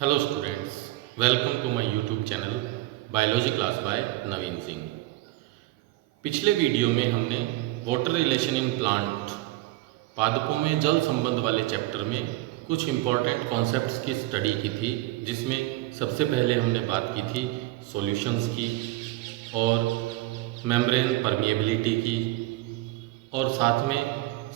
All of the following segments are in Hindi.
Hello students, welcome to my YouTube channel biology class by Naveen Singh. पिछले वीडियो में हमने वाटर रिलेशन इन प्लांट पादपों में जल संबंध वाले चैप्टर में कुछ इम्पॉर्टेंट कॉन्सेप्ट्स की स्टडी की थी, जिसमें सबसे पहले हमने बात की थी सॉल्यूशंस की और मेम्ब्रेन परमिएबिलिटी की, और साथ में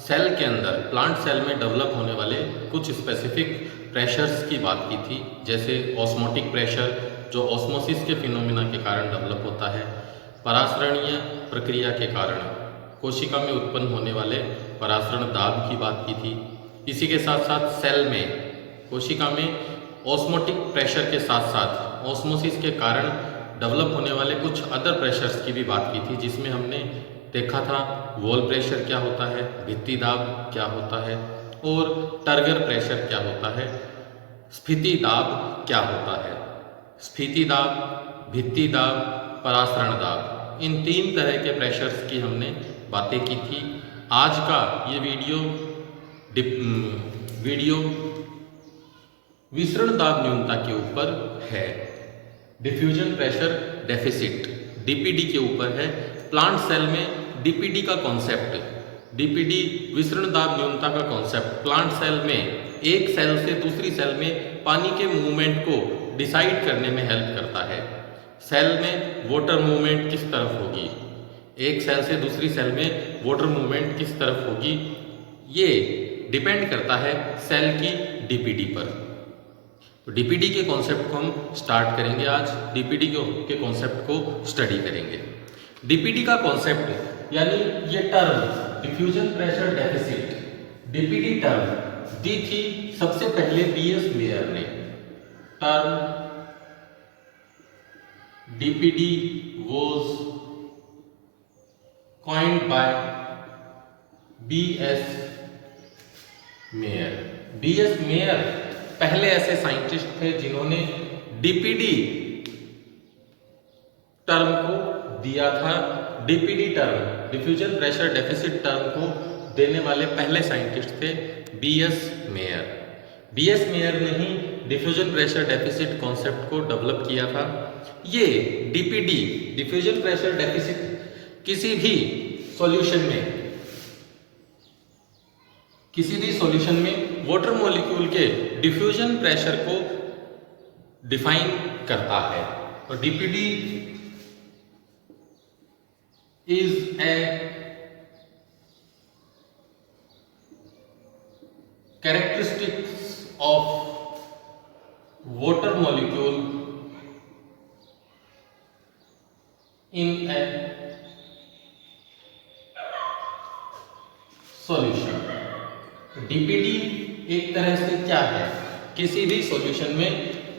सेल के अंदर प्लांट सेल में डेवलप होने वाले कुछ स्पेसिफिक प्रेशर्स की बात की थी, जैसे ऑस्मोटिक प्रेशर जो ऑस्मोसिस के फिनोमिना के कारण डेवलप होता है, परासरणीय प्रक्रिया के कारण कोशिका में उत्पन्न होने वाले परासरण दाब की बात की थी। इसी के साथ साथ सेल में कोशिका में ऑस्मोटिक प्रेशर के साथ साथ ऑस्मोसिस के कारण डेवलप होने वाले कुछ अदर प्रेशर्स की भी बात की थी, जिसमें हमने देखा था वॉल प्रेशर क्या होता है, भित्ति दाब क्या होता है और टर्गर प्रेशर क्या होता है, स्फीति दाब क्या होता है। स्फीति दाब, भित्ति दाब, परासरण दाब, इन तीन तरह के प्रेशर्स की हमने बातें की थी। आज का ये वीडियो विसरण दाब न्यूनता के ऊपर है, डिफ्यूजन प्रेशर डेफिसिट डीपीडी के ऊपर है। प्लांट सेल में डीपीडी का कॉन्सेप्ट, डीपीडी विसरण दाब न्यूनता का कॉन्सेप्ट प्लांट सेल में एक सेल से दूसरी सेल में पानी के मूवमेंट को डिसाइड करने में हेल्प करता है। सेल में वाटर मूवमेंट किस तरफ होगी, एक सेल से दूसरी सेल में वाटर मूवमेंट किस तरफ होगी, ये डिपेंड करता है सेल की डीपीडी पर। तो डीपीडी के कॉन्सेप्ट को हम स्टार्ट करेंगे आज, डीपीडी के कॉन्सेप्ट को स्टडी करेंगे। डीपीडी का कॉन्सेप्ट यानी ये term diffusion pressure deficit, DPD term दी थी सबसे पहले बीएस मेयर ने। Term DPD was coined by BS Meyer. BS Meyer पहले ऐसे साइंटिस्ट थे जिन्होंने डीपीडी टर्म को दिया था। DPD term, diffusion pressure deficit term को देने वाले पहले साइंटिस्ट थे बीएस मेयर। बीएस मेयर ने ही डिफ्यूजन प्रेशर डेफिसिट कॉन्सेप्ट को डेवलप किया था। ये डीपीडी, डिफ्यूजन प्रेशर डेफिसिट, किसी भी सॉल्यूशन में वाटर मॉलिक्यूल के डिफ्यूजन प्रेशर को डिफाइन करता है। और DPD is A characteristics of water molecule in A solution. DPD एक तरह से क्या है, किसी भी सॉल्यूशन में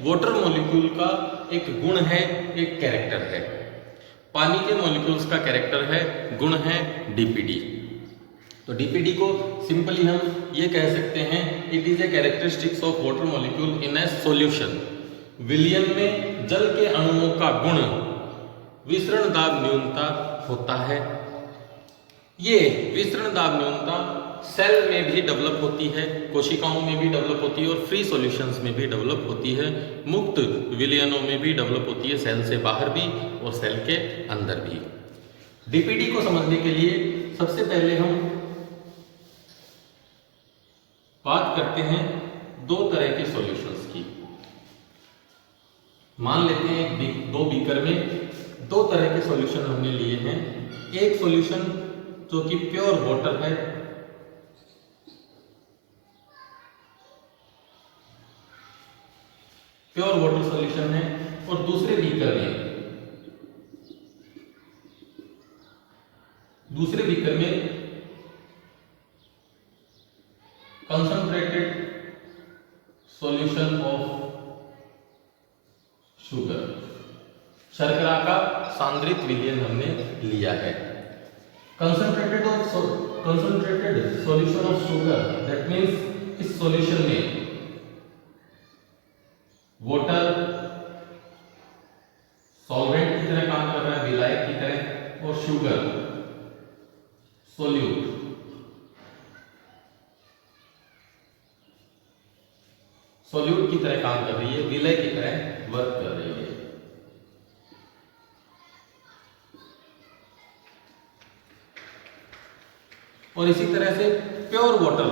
वाटर मॉलिक्यूल का एक गुण है, एक कैरेक्टर है। पानी के मॉलिक्यूल्स का कैरेक्टर है, गुण है डीपीडी। तो डीपीडी को सिंपली हम ये कह सकते हैं, it is a characteristics of water molecule in A solution. विलयन में जल के अणुओं का गुण विसरण दाब न्यूनता होता है। ये विसरण दाब न्यूनता सेल में भी डेवलप होती है, कोशिकाओं में भी डेवलप होती है और फ्री सॉल्यूशंस में भी डेवलप होती है, मुक्त विलयनों में भी डेवलप होती है, सेल से बाहर भी और सेल के अंदर भी। डीपीडी को समझने के लिए सबसे पहले हम बात करते हैं दो तरह के सॉल्यूशंस की। मान लेते हैं दो बीकर में दो तरह के सॉल्यूशन हमने लिए हैं। एक सॉल्यूशन जो कि प्योर वाटर है, प्योर वाटर सॉल्यूशन है, और दूसरे बीकर में कंसंट्रेटेड सॉल्यूशन ऑफ शुगर, शर्करा का सांद्रित विलयन हमने लिया है। Concentrated solution of sugar, that means इस सॉल्यूशन में वाटर सॉल्वेंट की तरह काम कर रहा है, विलायक की तरह, और शुगर सोल्यूट। सॉल्यूट की तरह काम कर रही है, विलय की तरह वर्क कर रही है। और इसी तरह से प्योर वाटर,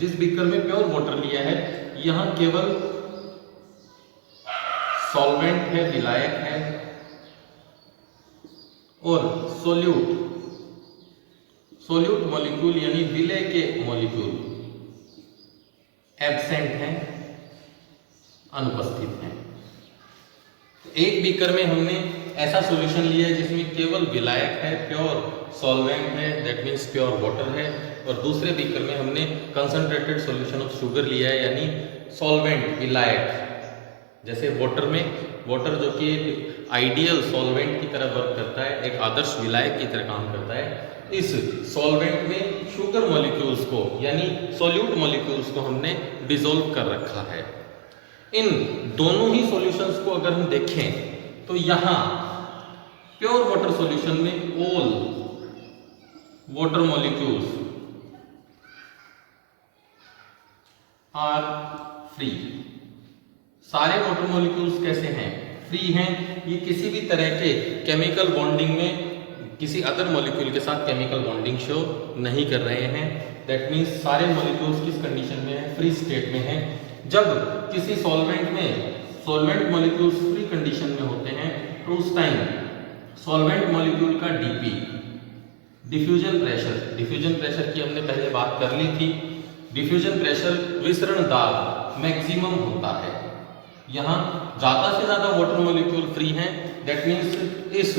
जिस बीकर में प्योर वाटर लिया है, यहां केवल सॉल्वेंट है, विलायक है, और सोल्यूट मॉलिक्यूल यानी विलय के मॉलिक्यूल एब्सेंट हैं, अनुपस्थित हैं। एक बीकर में हमने ऐसा सॉल्यूशन लिया है जिसमें केवल विलायक है, प्योर सॉल्वेंट है, दैट मीन्स प्योर वाटर है, और दूसरे बीकर में हमने कंसंट्रेटेड सॉल्यूशन ऑफ शुगर लिया है, यानी सॉल्वेंट विलायक। जैसे वाटर में, वाटर जो कि आइडियल सॉल्वेंट की तरह वर्क करता है, एक आदर्श विलायक की तरह काम करता है, इस सॉल्वेंट में शुगर मॉलिक्यूल्स को यानी सॉल्यूट मॉलिक्यूल्स को हमने डिसॉल्व कर रखा है। इन दोनों ही सॉल्यूशंस को अगर हम देखें तो यहां प्योर वाटर सॉल्यूशन में all water molecules are free. सारे वाटर मॉलिक्यूल्स कैसे हैं? फ्री हैं। ये किसी भी तरह के केमिकल बॉन्डिंग में किसी अदर मॉलिक्यूल के साथ केमिकल बॉन्डिंग शो नहीं कर रहे हैं। दैट मीन्स सारे मॉलिक्यूल्स किस कंडीशन में है? फ्री स्टेट में है। जब किसी सॉल्वेंट में सॉल्वेंट मॉलिक्यूल्स फ्री कंडीशन में होते हैं तो उस टाइम सॉल्वेंट मॉलिक्यूल का डीपी, डिफ्यूजन प्रेशर की हमने पहले बात कर ली थी। डिफ्यूजन प्रेशर, विसरण दाब मैक्सिमम होता है। यहाँ ज़्यादा से ज़्यादा वाटर मॉलिक्यूल फ्री हैं, दैट मीन्स इस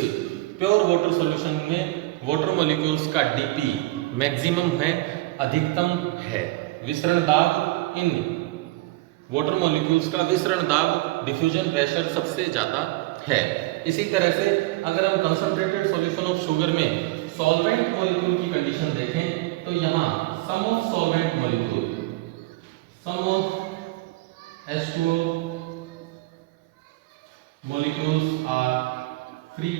प्योर वाटर सॉल्यूशन में वाटर मॉलिक्यूल्स का डीपी मैक्सिमम है, अधिकतम है। विसरण दाब, इन वाटर मॉलिक्यूल्स का विसरण दाब, डिफ्यूजन प्रेशर सबसे ज़्यादा है। इसी तरह से अगर हम कंसंट्रेटेड सॉल्यूशन ऑफ शुगर में सॉल्वेंट मॉलिक्यूल की कंडीशन देखें तो यहाँ some of solvent molecule, some of H2O molecules are free.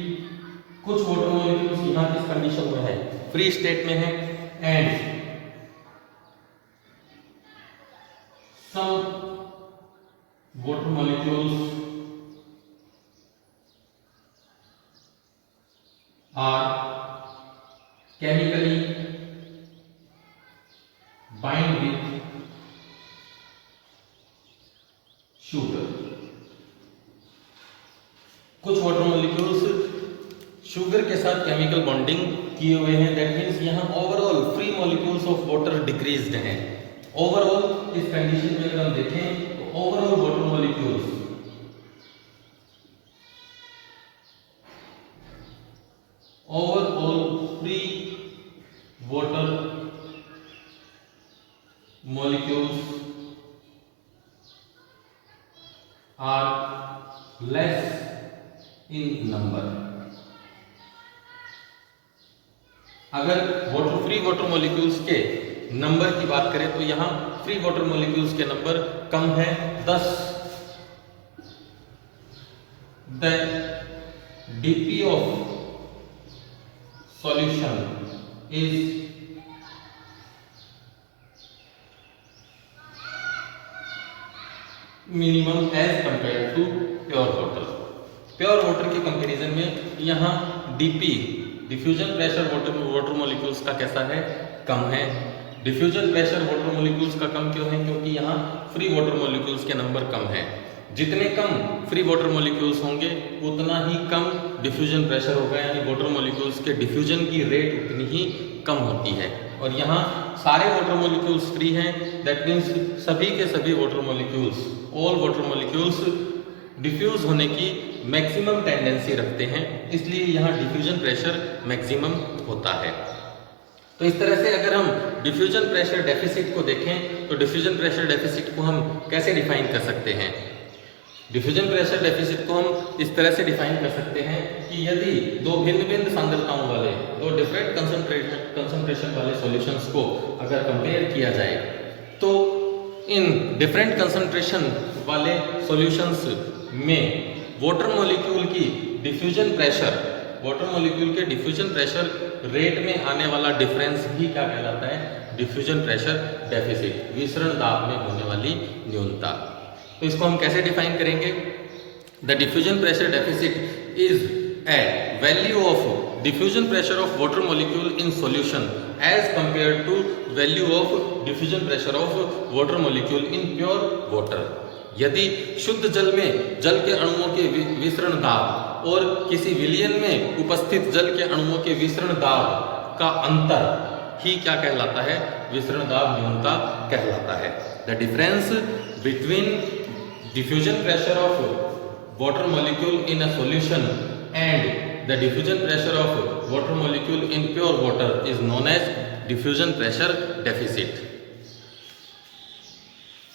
कुछ वाटर मॉलिक्यूल्स यहाँ किस कंडीशन में है? फ्री स्टेट में है। And some water molecules are chemically bind with sugar. कुछ वाटर मॉलिक्यूल्स शुगर के साथ केमिकल बॉन्डिंग किए हुए हैं, दैट मीन्स यहाँ overall free molecules of water decreased हैं। ओवरऑल इस कंडीशन में अगर हम देखें तो overall water molecules free water molecules are less in number. अगर फ्री वाटर मॉलिक्यूल्स के नंबर की बात करें तो यहां फ्री वाटर मॉलिक्यूल्स के नंबर कम है 10। The DP of solution is minimum as compare to pure water. Pure water के कंपैरिजन में यहाँ DP, diffusion pressure water molecules का कैसा है? कम है। डिफ्यूजन प्रेशर वाटर मॉलिक्यूल्स का कम क्यों है? क्योंकि यहाँ फ्री वाटर मॉलिक्यूल्स के नंबर कम है। जितने कम फ्री वाटर मॉलिक्यूल्स होंगे उतना ही कम डिफ्यूजन प्रेशर होगा, यानी वाटर मॉलिक्यूल्स के डिफ्यूजन की रेट उतनी ही कम होती है। और यहाँ सारे वाटर मॉलिक्यूल्स फ्री हैं, दैट मीन्स सभी के सभी water molecules, all water molecules diffuse होने की मैक्सिमम टेंडेंसी रखते हैं, इसलिए यहाँ डिफ्यूजन प्रेशर मैक्सिमम होता है। तो इस तरह से अगर हम डिफ्यूजन प्रेशर डेफिसिट को देखें तो डिफ्यूजन प्रेशर डेफिसिट को हम कैसे डिफाइन कर सकते हैं? डिफ्यूजन प्रेशर डेफिसिट को हम इस तरह से डिफाइन कर सकते हैं कि यदि दो भिन्न भिन्न सांद्रताओं वाले, दो डिफरेंट कंसंट्रेशन वाले सॉल्यूशंस को अगर कंपेयर किया जाए तो इन डिफरेंट कंसंट्रेशन वाले सॉल्यूशंस में वाटर मॉलिक्यूल के डिफ्यूजन प्रेशर रेट में आने वाला डिफरेंस ही क्या कहलाता है? डिफ्यूजन प्रेशर डेफिसिट, विसरण दाब में होने वाली न्यूनता। तो इसको हम कैसे डिफाइन करेंगे? The diffusion pressure deficit is a value of diffusion pressure of water molecule in solution as compared to value of diffusion pressure of water molecule in pure water। यदि शुद्ध जल में जल के अणुओं के विसरण दाब और किसी विलयन में उपस्थित जल के अणुओं के विसरण दाब का अंतर ही क्या कहलाता है? विसरण दाब न्यूनता कहलाता है। The difference between diffusion pressure of water molecule in a solution and the diffusion pressure of water molecule in pure water is known as diffusion pressure deficit।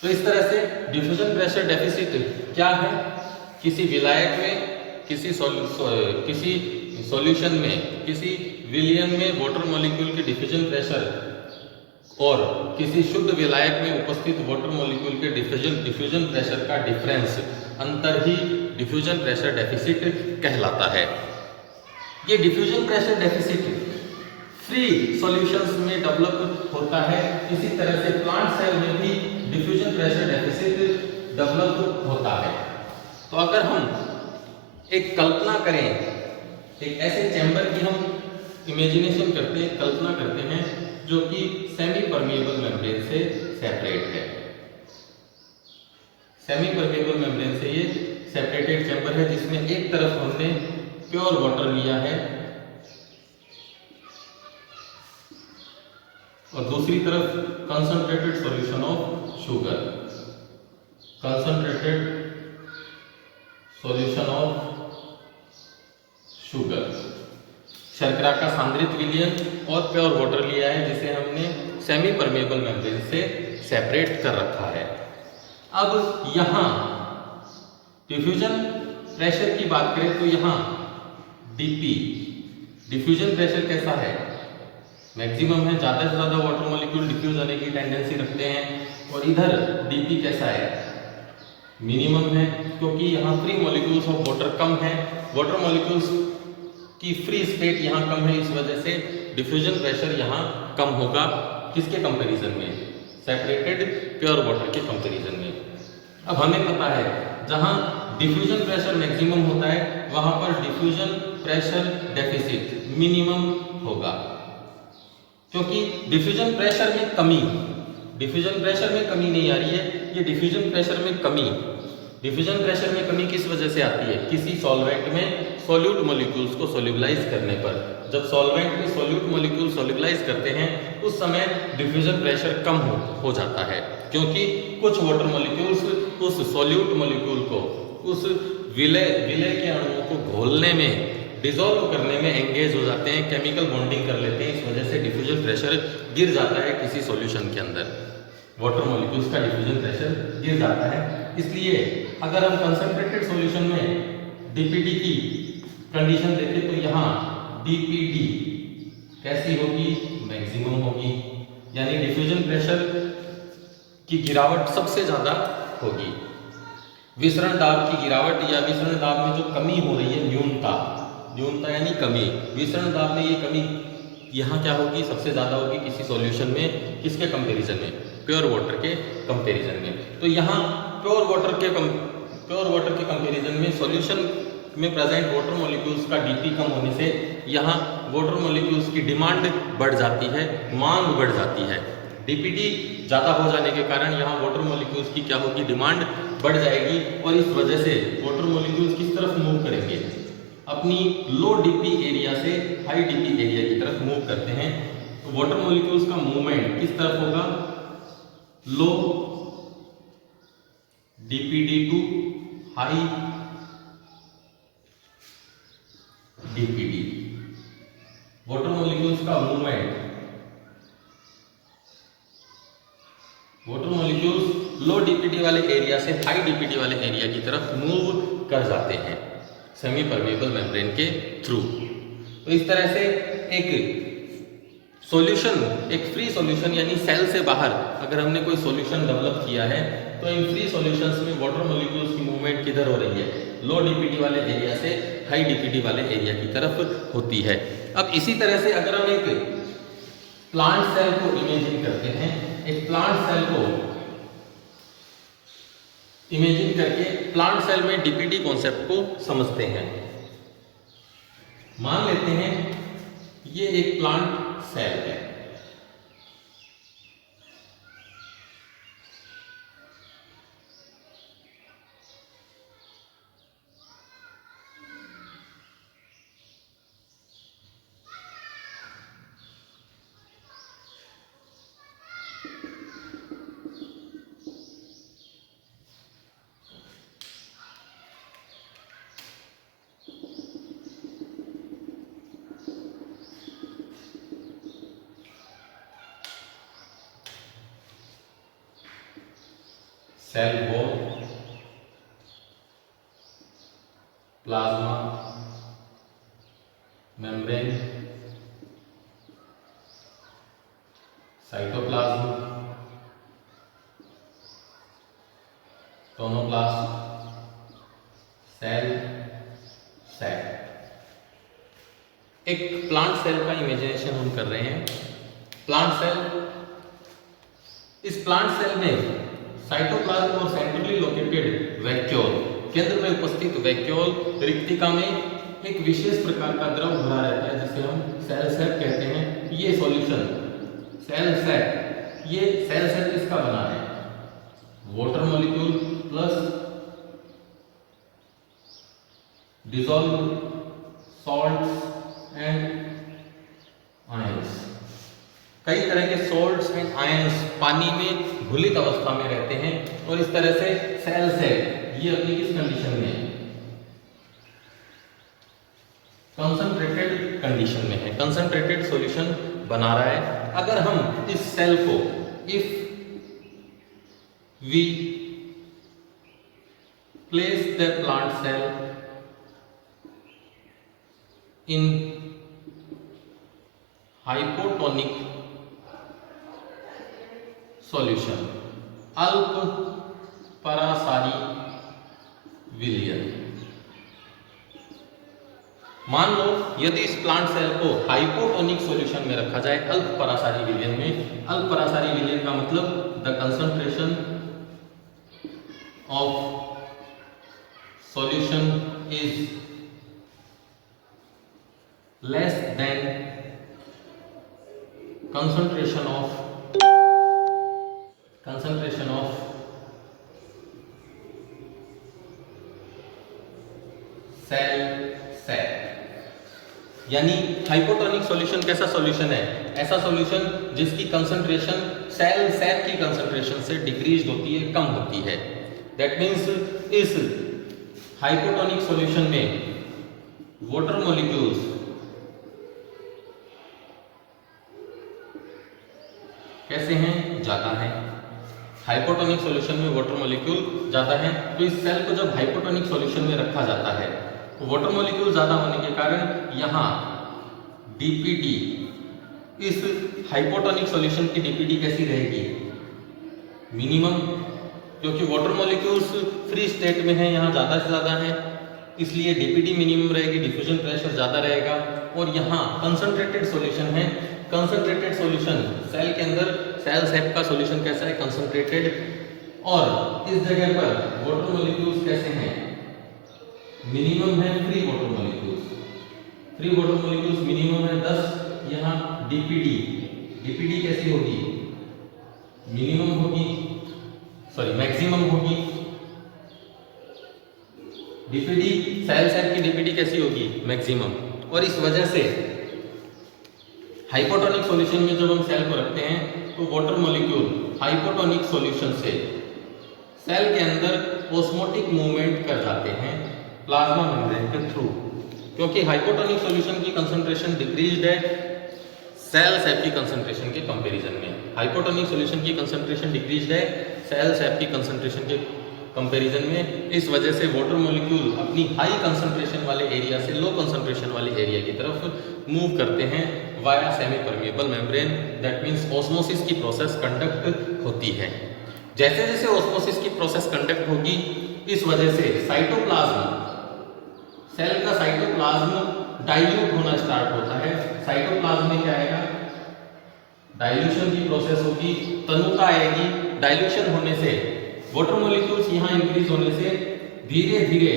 तो इस तरह से diffusion pressure deficit क्या है? किसी विलायक में, किसी सॉल्यूशन में, किसी विलयन में वाटर मॉलिक्यूल के डिफ्यूजन प्रेशर और किसी शुद्ध विलायक में उपस्थित वाटर मॉलिक्यूल के डिफ्यूजन प्रेशर का डिफरेंस, अंतर ही डिफ्यूजन प्रेशर डेफिसिट कहलाता है। ये diffusion pressure deficit free solutions में डेवलप होता है। इसी तरह से प्लांट सेल में भी डिफ्यूजन प्रेशर डेफिसिट डेवलप होता है। तो अगर हम एक कल्पना करें, एक ऐसे चैम्बर की हम इमेजिनेशन करते हैं, कल्पना करते हैं जो कि सेमी परमिएबल मेम्ब्रेन से सेपरेट है। सेमी परमिएबल मेम्ब्रेन से ये सेपरेटेड चैम्बर है जिसमें एक तरफ हमने प्योर वाटर लिया है और दूसरी तरफ concentrated solution of sugar, concentrated solution of sugar, शर्करा का सांद्रित विलयन और प्योर वाटर लिया है जिसे हमने सेमी परमिएबल मेम्ब्रेन से सेपरेट कर रखा है। अब यहाँ डिफ्यूजन प्रेशर की बात करें तो यहाँ डीपी डिफ्यूजन प्रेशर कैसा है? मैक्सिमम है, ज़्यादा से ज़्यादा वाटर मॉलिक्यूल डिफ्यूज होने की टेंडेंसी रखते हैं। और इधर डीपी कैसा है? मिनिमम है, क्योंकि यहाँ फ्री मॉलिक्यूल्स ऑफ वाटर कम है, वाटर मॉलिक्यूल्स की फ्री स्टेट यहाँ कम है, इस वजह से डिफ्यूजन प्रेशर यहाँ कम होगा। किसके कंपैरिजन में? सेपरेटेड प्योर वाटर के कंपैरिजन में। अब हमें पता है जहाँ डिफ्यूजन प्रेशर मैक्सिमम होता है वहाँ पर डिफ्यूजन प्रेशर डेफिसिट मिनिमम होगा, क्योंकि डिफ्यूजन प्रेशर में कमी नहीं आ रही है, ये डिफ्यूजन प्रेशर में कमी किस वजह से आती है? किसी सॉल्वेंट में सॉल्यूट मॉलिक्यूल्स को सोल्यूबलाइज करने पर। जब सॉल्वेंट में सॉल्यूट मॉलिक्यूल सोल्यूबलाइज करते हैं उस समय डिफ्यूजन प्रेशर कम हो जाता है, क्योंकि कुछ वाटर मॉलिक्यूल्स उस सॉल्यूट मॉलिक्यूल को, उस विलय के अणुओं को घोलने में, डिसॉल्व करने में एंगेज हो जाते हैं, केमिकल बॉन्डिंग कर लेते हैं। इस वजह से डिफ्यूजन प्रेशर गिर जाता है किसी सॉल्यूशन के अंदर, वाटर मॉलिक्यूल्स का डिफ्यूजन प्रेशर गिर जाता है। इसलिए अगर हम कंसंट्रेटेड सॉल्यूशन में डीपीडी की कंडीशन देखें तो यहाँ डीपीडी कैसी होगी? मैक्सिमम होगी, यानी डिफ्यूजन प्रेशर की गिरावट सबसे ज़्यादा होगी। विसरण दाब की गिरावट या विसरण दाब में जो कमी हो रही है, न्यूनता यानी कमी, विसरण दाब में ये कमी यहाँ क्या होगी? सबसे ज़्यादा होगी किसी सॉल्यूशन में। किसके कंपैरिजन में? प्योर वाटर के कंपैरिजन में। तो यहाँ प्योर वाटर के कंपैरिजन में सॉल्यूशन में प्रेजेंट वाटर मॉलिक्यूल्स का डीपी कम होने से यहाँ वाटर मॉलिक्यूल्स की डिमांड बढ़ जाती है, मांग बढ़ जाती है। डीपीडी ज़्यादा हो जाने के कारण यहाँ वाटर मॉलिक्यूल्स की क्या होगी? डिमांड बढ़ जाएगी और इस वजह से वाटर मॉलिक्यूल्स किस तरफ मूव करेंगे? अपनी लो डीपी एरिया से हाई डीपी एरिया की तरफ मूव करते हैं। तो वाटर मॉलिक्यूल्स का मूवमेंट किस तरफ होगा? Low DPD to high DPD. Water molecules का movement, water molecules low DPD वाले एरिया से हाई डीपीडी वाले एरिया की तरफ मूव कर जाते हैं सेमी परमिएबल मेम्ब्रेन के थ्रू। तो इस तरह से एक सॉल्यूशन, एक फ्री सॉल्यूशन यानी सेल से बाहर अगर हमने कोई सॉल्यूशन डेवलप किया है तो इन फ्री सॉल्यूशंस में वाटर मॉलिक्यूल्स की मूवमेंट किधर हो रही है? लो डीपीडी वाले एरिया से हाई डीपीडी वाले एरिया की तरफ होती है। अब इसी तरह से अगर हम एक प्लांट सेल को इमेजिन करते हैं, एक प्लांट सेल को इमेजिन करके प्लांट सेल में डीपीटी कॉन्सेप्ट को समझते हैं। मान लेते हैं ये एक प्लांट सेल है। Cell wall, plasma membrane, cytoplasm, tonoplast, cell sap. एक प्लांट सेल का इमेजिनेशन हम कर रहे हैं। प्लांट सेल, इस प्लांट सेल में साइटोप्लाज्म और सेंट्रली लोकेटेड वैक्यूल, केंद्र में उपस्थित वैक्यूल रिक्तिका में एक विशेष प्रकार का द्रव भरा रहता है जिसे हम सेल सैक कहते हैं। ये सॉल्यूशन सेल सैक, ये सेल सैक किसका बना है? Water molecule plus dissolved salts and ions. कई तरह के सॉल्ट्स एंड आयंस पानी में घुलित अवस्था में रहते हैं और इस तरह से सेल सैक ये अपनी किस कंडीशन में है? कंसंट्रेटेड कंडीशन में है, कंसंट्रेटेड सॉल्यूशन बना रहा है। अगर हम इस सेल को, if we place the plant cell in hypotonic solution, अल्प परासारी विलयन। मान लो यदि इस प्लांट सेल को हाइपोटोनिक सॉल्यूशन में रखा जाए, अल्प परासारी विलयन में। अल्प परासारी विलयन का मतलब the concentration of solution is less than concentration of cell sap. यानी हाइपोटोनिक सॉल्यूशन कैसा सॉल्यूशन है? ऐसा सॉल्यूशन जिसकी कंसंट्रेशन सेल सैक की कंसंट्रेशन से डिक्रीज होती है, कम होती है। दैट मींस इस हाइपोटोनिक सॉल्यूशन में वाटर मॉलिक्यूल्स कैसे हैं? ज्यादा है। हाइपोटोनिक सॉल्यूशन में वाटर मॉलिक्यूल ज्यादा है, तो इस सेल को जब हाइपोटोनिक सॉल्यूशन में रखा जाता है तो वाटर मॉलिक्यूल ज्यादा होने के कारण यहाँ डीपीटी, इस हाइपोटोनिक सॉल्यूशन की डीपीटी कैसी रहेगी? मिनिमम, क्योंकि वाटर मॉलिक्यूल्स फ्री स्टेट में है, यहाँ ज्यादा से ज्यादा है, इसलिए डीपीटी मिनिमम रहेगी, डिफ्यूजन प्रेशर ज्यादा रहेगा। और यहाँ कंसंट्रेटेड सॉल्यूशन है, कंसंट्रेटेड सॉल्यूशन सेल के अंदर सेल सैक का सॉल्यूशन कैसा है? कंसंट्रेटेड। और इस जगह पर वाटर मॉलिक्यूल्स कैसे हैं? मिनिमम है free water molecules, free water molecules minimum है 10। यहाँ डीपीडी कैसी होगी? मिनिमम होगी, सॉरी मैक्सिमम होगी। डीपीडी, सेल सैक की डीपीडी कैसी होगी? मैक्सिमम। और इस वजह से हाइपोटोनिक सॉल्यूशन में जब हम सेल को रखते हैं तो वाटर मॉलिक्यूल हाइपोटोनिक सॉल्यूशन से सेल के अंदर ऑस्मोटिक मूवमेंट कर जाते हैं प्लाज्मा मेम्ब्रेन के थ्रू, क्योंकि हाइपोटोनिक सॉल्यूशन की कंसंट्रेशन डिक्रीज्ड है सेल सैक की कंसंट्रेशन के कंपैरिजन में। हाइपोटोनिक सॉल्यूशन की कंसंट्रेशन डिक्रीज्ड है सेल सैक की कंसंट्रेशन के कंपैरिजन में। इस वजह से वाटर मॉलिक्यूल अपनी हाई कंसंट्रेशन वाले एरिया से लो कंसंट्रेशन वाले एरिया की तरफ मूव करते हैं via semi permeable membrane. That means osmosis की प्रोसेस कंडक्ट होती है। जैसे जैसे ऑस्मोसिस की प्रोसेस कंडक्ट होगी, इस वजह से साइटोप्लाज्म, सेल का साइटोप्लाज्म डाइल्यूट होना स्टार्ट होता है। साइटोप्लाज्म में क्या आएगा? डाइल्यूशन की प्रोसेस होगी, तनुता आएगी। डाइल्यूशन होने से वाटर मॉलिक्यूल्स यहाँ इंक्रीज होने से धीरे धीरे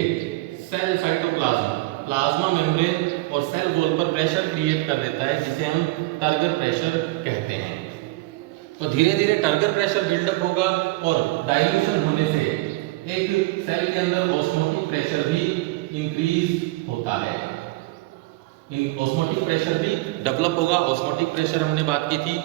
सेल साइटोप्लाज्म, प्लाज्मा मेम्ब्रेन और सेल वॉल पर प्रेशर क्रिएट कर देता है, जिसे हम टर्गर प्रेशर कहते हैं। तो धीरे धीरे टर्गर प्रेशर बिल्डअप होगा और डाइल्यूशन होने से एक सेल के अंदर ऑस्मोटिक प्रेशर भी इंक्रीज होता है, ऑस्मोटिक प्रेशर भी डेवलप होगा। ऑस्मोटिक प्रेशर हमने बात की थी,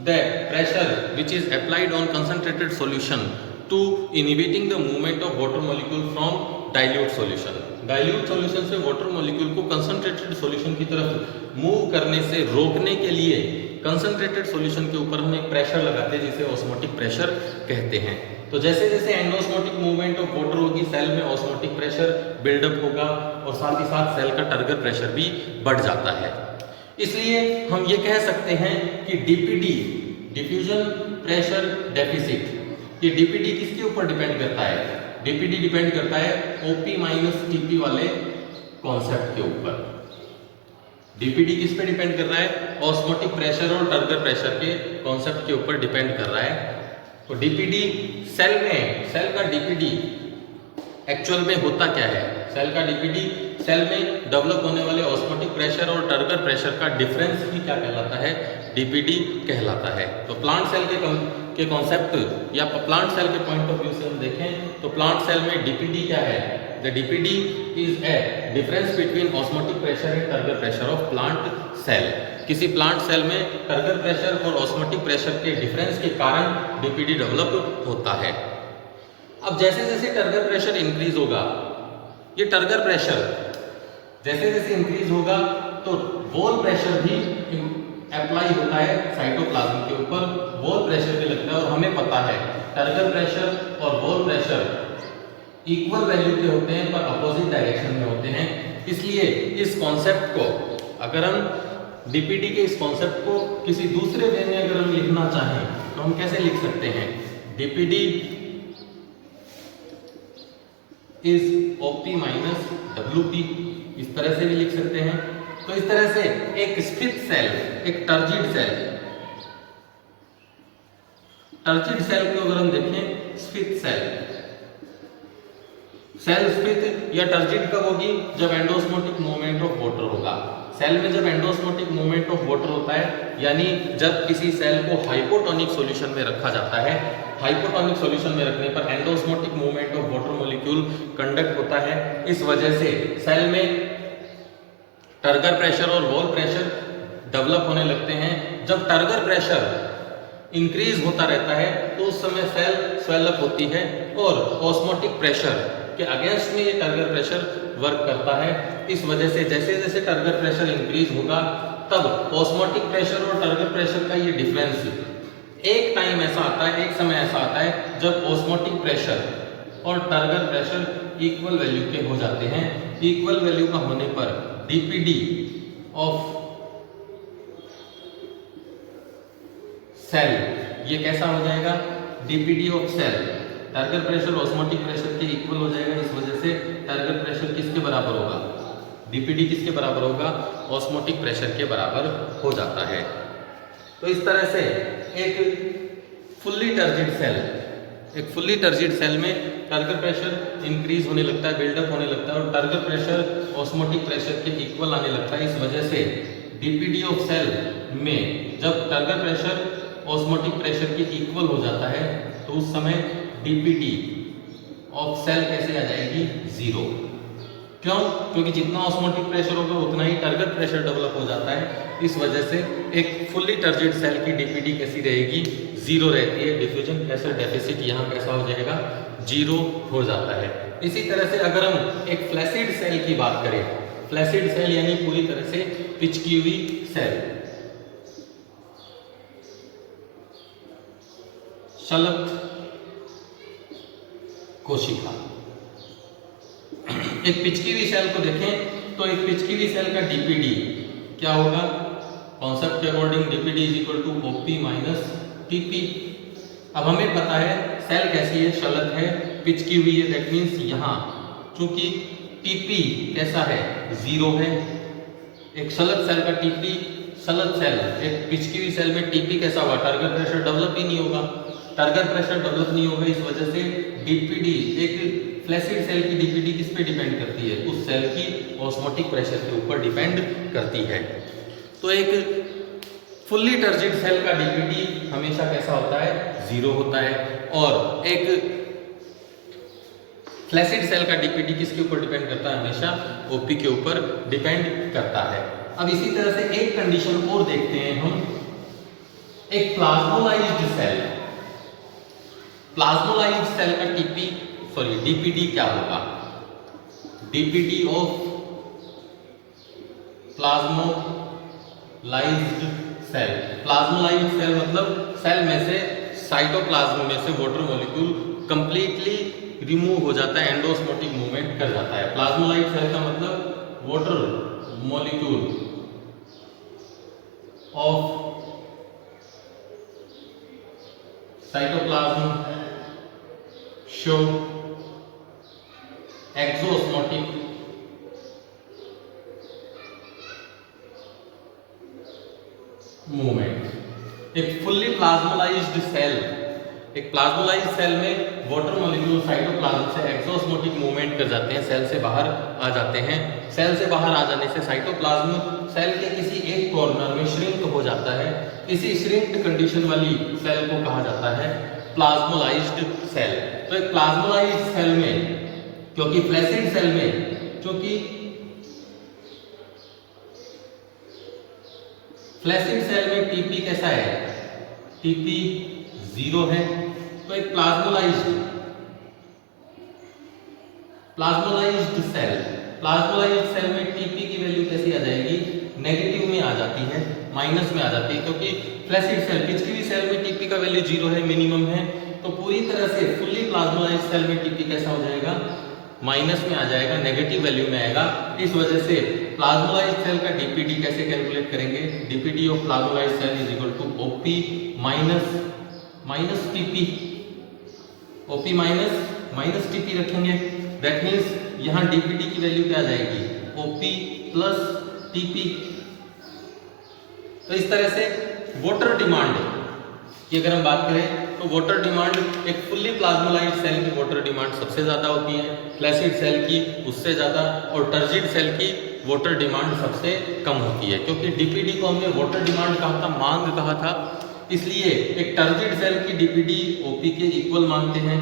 the pressure which is applied on concentrated solution to inhibiting the movement of water molecule from dilute solution. Dilute solution से वाटर मॉलिक्यूल को कंसंट्रेटेड सॉल्यूशन की तरफ मूव करने से रोकने के लिए कंसंट्रेटेड सॉल्यूशन के ऊपर हम एक प्रेशर लगाते हैं, जिसे ऑस्मोटिक प्रेशर कहते हैं। तो जैसे जैसे एंडोस्मोटिक मूवमेंट ऑफ वाटर होगी, सेल में ऑस्मोटिक प्रेशर बिल्डअप होगा और साथ ही साथ सेल का टर्गर प्रेशर भी बढ़ जाता है। इसलिए हम ये कह सकते हैं कि डीपीडी, डिफ्यूजन प्रेशर डेफिसिट, ये डीपीडी किसके ऊपर डिपेंड करता है? डीपीडी डिपेंड करता है ओपी माइनस टीपी वाले कॉन्सेप्ट के ऊपर। डीपीडी किस पे डिपेंड कर रहा है? ऑस्मोटिक प्रेशर और टर्गर प्रेशर के कॉन्सेप्ट के ऊपर डिपेंड कर रहा है। तो डीपीडी सेल में, सेल का डीपीडी एक्चुअल में होता क्या है? सेल का डीपीडी सेल में डेवलप होने वाले ऑस्मोटिक प्रेशर और टर्गर प्रेशर का डिफरेंस ही क्या कहलाता है? डीपीडी कहलाता है। तो प्लांट सेल के कॉन्सेप्ट या प्लांट सेल के पॉइंट ऑफ व्यू से हम देखें तो प्लांट सेल में डीपीडी क्या है? The DPD is a difference between osmotic pressure and turgor pressure of plant cell. किसी प्लांट सेल में टर्गर प्रेशर और ऑस्मोटिक प्रेशर के डिफरेंस के कारण डीपीडी डेवलप होता है। अब जैसे जैसे टर्गर प्रेशर इंक्रीज होगा, ये टर्गर प्रेशर जैसे जैसे इंक्रीज होगा तो वॉल प्रेशर भी अप्लाई होता है साइटोप्लाज्म के ऊपर, वॉल प्रेशर भी लगता है। और हमें पता है टर्गर प्रेशर और वॉल प्रेशर इक्वल वैल्यू के होते हैं पर अपोजिट डायरेक्शन में होते हैं। इसलिए इस कॉन्सेप्ट को अगर हम डीपीडी के इस कॉन्सेप्ट को किसी दूसरे वे में अगर हम लिखना चाहें तो हम कैसे लिख सकते हैं? DPD is OP minus WP, इस तरह से भी लिख सकते हैं। तो इस तरह से एक स्फीत सेल, एक टर्जिड सेल, टर्जिड सेल को अगर हम देखें, स्फीत सेल, सेल स्फीत या टर्जिड कब होगी? जब एंडोस्मोटिक मूवमेंट ऑफ वाटर होगा। सेल में जब एंडोस्मोटिक मूवमेंट ऑफ वाटर होता है, यानी जब किसी सेल को हाइपोटोनिक सॉल्यूशन में रखा जाता है, हाइपोटोनिक सॉल्यूशन में रखने पर endosmotic movement of water molecule conduct होता है। इस वजह से सेल में टर्गर प्रेशर और वॉल प्रेशर डेवलप होने लगते हैं। जब टर्गर प्रेशर इंक्रीज होता रहता है तो उस समय सेल स्वेलअप होती है और ऑस्मोटिक प्रेशर के अगेंस्ट में ये टर्गर प्रेशर वर्क करता है। इस वजह से जैसे जैसे टर्गर प्रेशर इंक्रीज होगा तब ऑस्मोटिक प्रेशर और टर्गर प्रेशर का ये डिफरेंस, एक टाइम ऐसा आता है, एक समय ऐसा आता है जब ऑस्मोटिक प्रेशर और टर्गर प्रेशर इक्वल वैल्यू के हो जाते हैं। इक्वल वैल्यू का होने पर डीपीडी ऑफ सेल ये कैसा हो जाएगा? DPD of cell turgor pressure osmotic pressure के इक्वल हो जाएगा। इस वजह से टर्गर प्रेशर किसके बराबर होगा? डीपीडी किसके बराबर होगा? ऑस्मोटिक प्रेशर के बराबर हो जाता है। तो इस तरह से एक फुल्ली टर्जिड सेल, एक फुल्ली टर्जिड सेल में टर्गर प्रेशर इंक्रीज होने लगता है, बिल्डअप होने लगता है और टर्गर प्रेशर ऑस्मोटिक प्रेशर के इक्वल आने लगता है। इस वजह से डीपीडी ऑफ सेल में जब टर्गर प्रेशर ऑस्मोटिक प्रेशर के इक्वल हो जाता है तो उस समय डीपीडी ऑफ सेल कैसे आ जाएगी? जीरो। क्यों? क्योंकि जितना ऑस्मोटिक प्रेशर होगा उतना ही टर्गर प्रेशर डेवलप हो जाता है। इस वजह से एक फुल्ली टर्जिड सेल की डीपीडी कैसी रहेगी? जीरो रहती है। डिफ्यूजन प्रेशर डेफिसिट यहाँ कैसा हो जाएगा? जीरो हो जाता है। इसी तरह से अगर हम एक फ्लैसिड सेल की बात करें, फ्लैसिड सेल यानी पूरी तरह से पिचकी हुई सेल, शलभ कोशिका, एक पिचकी हुई सेल को देखें तो एक पिचकी हुई सेल का डीपीडी क्या होगा? कॉन्सेप्ट के according DPD is equal to OP minus TP. अब हमें पता है सेल कैसी है? शलभ है, पिचकी हुई है। दैट मीन्स यहाँ चूंकि टीपी कैसा है? जीरो है। एक शलभ सेल का टीपी, शलभ सेल एक पिचकी हुई सेल में टीपी कैसा होगा? टर्गर प्रेशर डेवलप ही नहीं होगा। टर्गर प्रेशर डेवलप नहीं होगा, इस वजह से डीपीडी, एक फ्लैसिड सेल की डीपीडी किस पे डिपेंड करती है? उस सेल की ऑस्मोटिक प्रेशर के ऊपर डिपेंड करती है। तो एक फुल्ली टर्जिड सेल का डीपीडी हमेशा कैसा होता है? 0 होता है। और एक फ्लैसिड सेल का डीपीडी किसके ऊपर डिपेंड करता है? हमेशा ओपी के ऊपर डिपेंड करता है। अब इसी तरह से एक कंडीशन और देखते हैं हम, एक प्लाज्मोलाइज्ड सेल, प्लाज्मोलाइज्ड सेल का डीपीडी क्या होगा? DPD of plasmolysed cell. Plasmolysed cell मतलब सेल में से, साइटोप्लाज्म में से वाटर मॉलिक्यूल कंप्लीटली रिमूव हो जाता है, एंडोस्मोटिक मूवमेंट कर जाता है। प्लाज्मोलाइज्ड सेल का मतलब water molecule of cytoplasm show exosmotic movement. एक फुल्ली प्लाज्मोलाइज्ड सेल, एक प्लाज्मोलाइज्ड सेल में वाटर मॉलिक्यूल साइटोप्लाज्म से एक्सोस्मोटिक मूवमेंट कर जाते हैं, सेल से बाहर आ जाते हैं। सेल से बाहर आ जाने से साइटोप्लाज्म सेल के किसी एक कॉर्नर में श्रिंक हो जाता है। इसी श्रिंक्ड कंडीशन वाली सेल को कहा जाता है प्लाज्मोलाइज्ड सेल। तो एक प्लाज्मोलाइज्ड सेल में, क्योंकि फ्लैसिड सेल में, क्योंकि फ्लैसिड सेल में टीपी कैसा है? टीपी 0 है। तो एक प्लाज्मोलाइज्ड सेल में टीपी की वैल्यू कैसी आ जाएगी? नेगेटिव में आ जाती है, माइनस में आ जाती है, क्योंकि फ्लैसिड सेल, पिछली भी सेल में टीपी का वैल्यू 0 है, मिनिमम है। तो पूरी तरह से फुल्ली प्लाज्मोलाइज्ड सेल में टीपी कैसा हो जाएगा? माइनस में आ जाएगा, नेगेटिव वैल्यू में आएगा। इस वजह से प्लाज्मोलाइज्ड सेल का डीपीडी कैसे कैलकुलेट करेंगे? DPD of plasmolysed cell is equal to OP minus TP, OP minus TP रखेंगे। दैट मीन्स यहाँ डीपीडी की वैल्यू क्या आ जाएगी? OP plus TP. तो इस तरह से वाटर डिमांड की अगर हम बात करें तो वाटर डिमांड, एक फुल्ली प्लाज्मोलाइज्ड सेल की वाटर डिमांड सबसे ज़्यादा होती है, फ्लैसिड सेल की उससे ज़्यादा, और टर्जिड सेल की वाटर डिमांड सबसे कम होती है। क्योंकि डीपीडी को हमने वाटर डिमांड कहा था, मांग कहा था, इसलिए एक टर्जिड सेल की डीपीडी ओपी के इक्वल मानते हैं।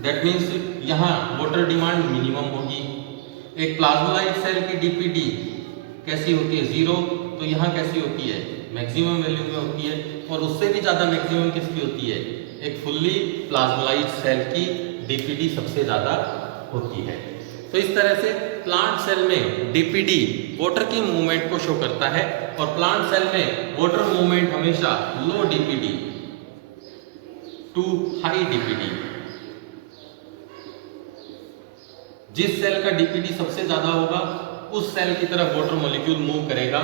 दैट मीन्स यहाँ वाटर डिमांड मिनिमम होगी। एक प्लाज्मोलाइज्ड सेल की डीपीडी कैसी होती है? 0। तो यहाँ कैसी होती है? मैक्सिमम वैल्यू में होती है। और उससे भी ज़्यादा मैक्सिमम किसकी होती है? एक फुल्ली प्लाज्मोलाइज्ड सेल की डीपीडी सबसे ज़्यादा होती है। तो इस तरह से प्लांट सेल में डीपीडी वाटर की मूवमेंट को शो करता है, और प्लांट सेल में वाटर मूवमेंट हमेशा लो डीपीडी टू हाई डीपीडी। जिस सेल का डीपीडी सबसे ज्यादा होगा उस सेल की तरफ वाटर मॉलिक्यूल मूव करेगा।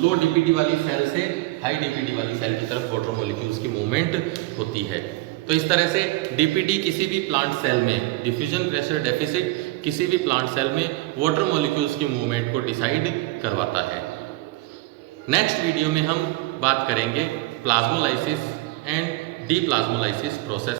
लो डीपीडी वाली सेल से हाई डीपीडी वाली सेल की तरफ वाटर मॉलिक्यूल्स की मूवमेंट होती है। तो इस तरह से डीपीडी किसी भी प्लांट सेल में, डिफ्यूजन प्रेशर डेफिसिट किसी भी प्लांट सेल में वाटर मॉलिक्यूल्स की मूवमेंट को डिसाइड करवाता है। नेक्स्ट वीडियो में हम बात करेंगे प्लाज्मोलाइसिस एंड डीप्लाज्मोलाइसिस प्रोसेस।